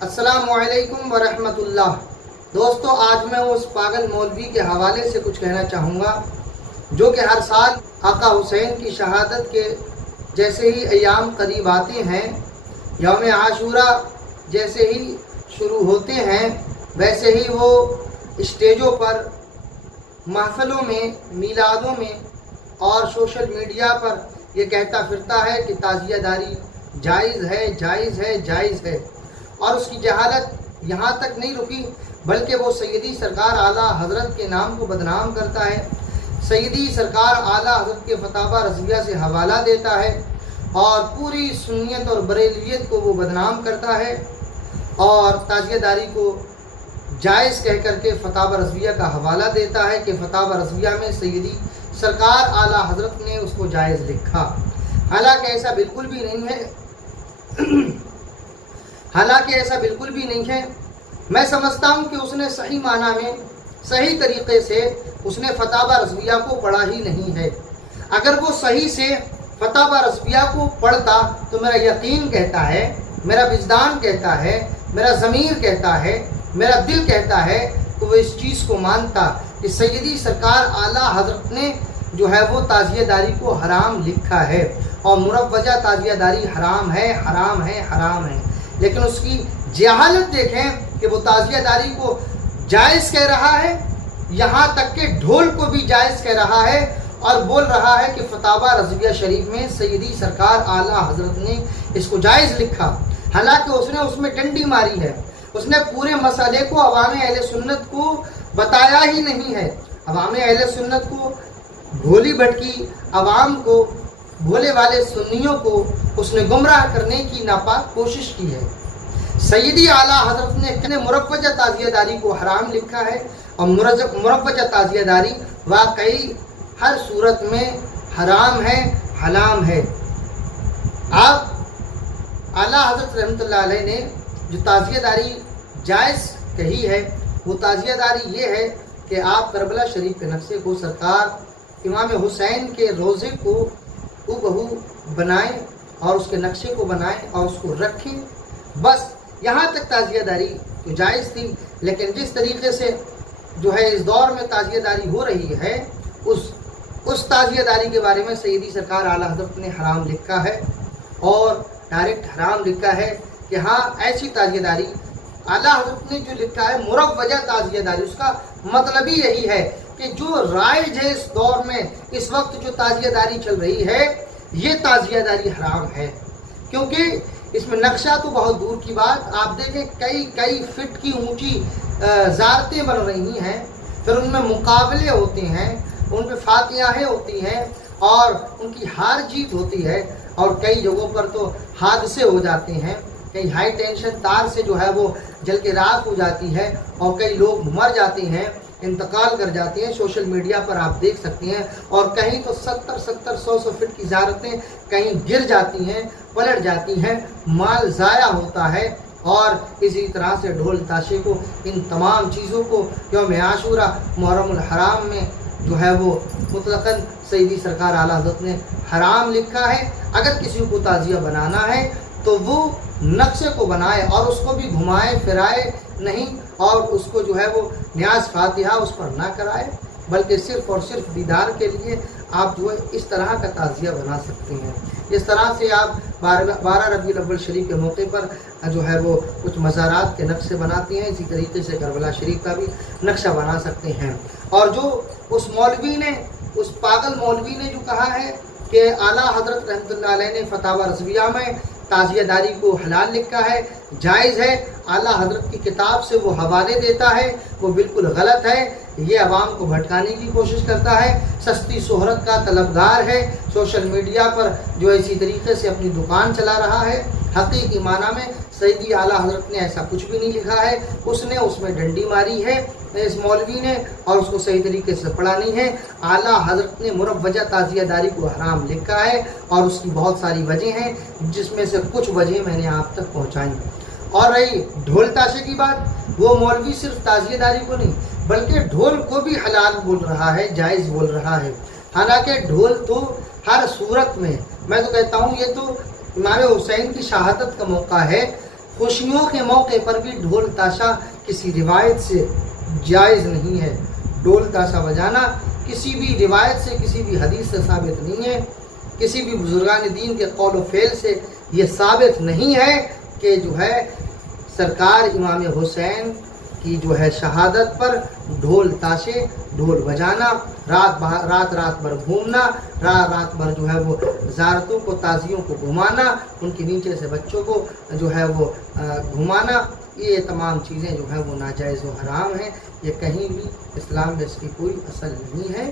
अस्सलामु अलैकुम वरहमतुल्लाह। दोस्तों, आज मैं उस पागल मौलवी के हवाले से कुछ कहना चाहूँगा जो कि हर साल आका हुसैन की शहादत के जैसे ही अयाम करीब आते हैं, यौम आशूरा जैसे ही शुरू होते हैं, वैसे ही वो स्टेजों पर, महफिलों में, मीलादों में और सोशल मीडिया पर ये कहता फिरता है कि ताज़ियादारी जायज़ है, जायज़ है, जायज़ है। और उसकी जहालत यहाँ तक नहीं रुकी, बल्कि वो सैयदी सरकार आला हज़रत के नाम को बदनाम करता है, सैयदी सरकार आला हज़रत के फतावा रज़विया से हवाला देता है और पूरी सुन्नियत और बरेलियत को वो बदनाम करता है और ताज़ियादारी को जायज़ कह करके फतावा रज़विया का हवाला देता है कि फतावा रज़विया में सैयदी सरकार आला हज़रत ने उसको जायज़ लिखा। हालांकि ऐसा बिल्कुल भी नहीं है। हालांकि ऐसा बिल्कुल भी नहीं है। मैं समझता हूँ कि उसने सही माना में, सही तरीक़े से उसने फतावा रज़विया को पढ़ा ही नहीं है। अगर वो सही से फतावा रज़विया को पढ़ता तो मेरा यकीन कहता है, मेरा विजदान कहता है, मेरा ज़मीर कहता है, मेरा दिल कहता है कि वो इस चीज़ को मानता कि सैयदी सरकार आला हज़रत ने जो है वो ताज़ियादारी को हराम लिखा है और मुरव्वजा ताज़ियादारी हराम है, हराम है, हराम है। लेकिन उसकी जहालत देखें कि वो ताज़ियादारी को जायज़ कह रहा है, यहाँ तक कि ढोल को भी जायज़ कह रहा है और बोल रहा है कि फतावा रज़विया शरीफ में सैयदी सरकार आला हज़रत ने इसको जायज़ लिखा। हालांकि उसने उसमें डंडी मारी है, उसने पूरे मसले को अवाम अहले सुन्नत को बताया ही नहीं है। अवाम अहले सुन्नत को, भोली भटकी अवाम को, भोले वाले सुन्नियों को उसने गुमराह करने की नापाक कोशिश की है। सैयदी आला हज़रत ने मुरव्वजा ताज़ियादारी को हराम लिखा है और मुरव्वजा ताज़ियादारी वाकई हर सूरत में हराम है, हलाम है। आप आला हज़रत रहमतुल्लाह अलैह ने जो ताज़ियादारी जायज़ कही है, वो ताज़ियादारी ये है कि आप करबला शरीफ के नक्शे को सरकार इमाम हुसैन के रोज़े को हूबहू बनाएं और उसके नक्शे को बनाएं और उसको रखें। बस यहाँ तक ताज़ियादारी तो जायज़ थी। लेकिन जिस तरीके से जो है इस दौर में ताज़ियादारी हो रही है, उस ताज़ियादारी के बारे में सैयदी सरकार आला हज़रत ने हराम लिखा है और डायरेक्ट हराम लिखा है कि हाँ, ऐसी ताज़ियादारी आला हज़रत ने जो लिखा है मुरव्वजा ताज़ियादारी, उसका मतलब ही यही है कि जो राइज है इस दौर में, इस वक्त जो ताज़ियादारी चल रही है, ये ताज़ियादारी हराम है। क्योंकि इसमें नक्शा तो बहुत दूर की बात, आप देखें कई फिट की ऊंची ज़ारतें बन रही हैं, फिर उनमें मुकाबले होते हैं, उन पर फातिहाएँ होती हैं और उनकी हार जीत होती है और कई जगहों पर तो हादसे हो जाते हैं। कई हाई टेंशन तार से जो है वो जल के राख हो जाती है और कई लोग मर जाते हैं, इंतकाल कर जाते हैं। सोशल मीडिया पर आप देख सकते हैं। और कहीं तो 70-70, 100-100 फिट की ज़ारतें कहीं गिर जाती हैं, पलट जाती हैं, माल ज़ाया होता है। और इसी तरह से ढोल ताशे को, इन तमाम चीज़ों को यौम आशूरा मुहर्रमुल हराम में जो है वो मुतलकन सैयदी सरकार आला हज़रत ने हराम लिखा है। अगर किसी को ताज़िया बनाना है तो वो नक्शे को बनाए और उसको भी घुमाए फिराए नहीं, और उसको जो है वो न्याज फातिहा उस पर ना कराए, बल्कि सिर्फ़ और सिर्फ दीदार के लिए आप जो है इस तरह का ताज़िया बना सकते हैं। इस तरह से आप 12 रबीउल अव्वल शरीफ के मौके पर जो है वो कुछ मज़ारात के नक्शे बनाते हैं, इसी तरीके से करबला शरीफ का भी नक्शा बना सकते हैं। और जो उस मौलवी ने, उस पागल मौलवी ने जो कहा है कि आला हज़रत रहमतुल्लाह अलैह ने फतावा रज़विया में ताज़ियादारी को हलाल लिखा है, जायज़ है, आला हज़रत की किताब से वो हवाले देता है, वो बिल्कुल गलत है। ये आवाम को भटकाने की कोशिश करता है, सस्ती शोहरत का तलबगार है, सोशल मीडिया पर जो इसी तरीके से अपनी दुकान चला रहा है। हकीकी माना में सैयदी आला हज़रत ने ऐसा कुछ भी नहीं लिखा है, उसने उसमें डंडी मारी है इस मौलवी ने और उसको सही तरीके से पढ़ा नहीं है। आला हज़रत ने मुरव्वजा ताज़ियादारी को हराम लिखा है और उसकी बहुत सारी वजह हैं, जिसमें से कुछ वजह मैंने आप तक पहुँचाई। और रही ढोल ताशे की बात, वो मौलवी सिर्फ ताज़ियादारी को नहीं बल्कि ढोल को भी हलाल बोल रहा है, जायज़ बोल रहा है। हालांकि ढोल तो हर सूरत में, मैं तो कहता हूँ ये तो इमाम हुसैन की शहादत का मौका है, خوشیوں کے موقع پر بھی ڈھول تاشا کسی روایت سے جائز نہیں ہے. ڈھول تاشا بجانا کسی بھی روایت سے، کسی بھی حدیث سے ثابت نہیں ہے. کسی بھی بزرگان دین کے قول و فعل سے یہ ثابت نہیں ہے کہ جو ہے سرکار امام حسین کی جو ہے شہادت پر ڈھول تاشے، ڈھول بجانا، رات بھر گھومنا، رات بھر جو ہے وہ زیارتوں کو، تعزیوں کو گھمانا، ان کے نیچے سے بچوں کو جو ہے وہ گھمانا، یہ تمام چیزیں جو ہیں وہ ناجائز و حرام ہیں. یہ کہیں بھی اسلام میں اس کی کوئی اصل نہیں ہے.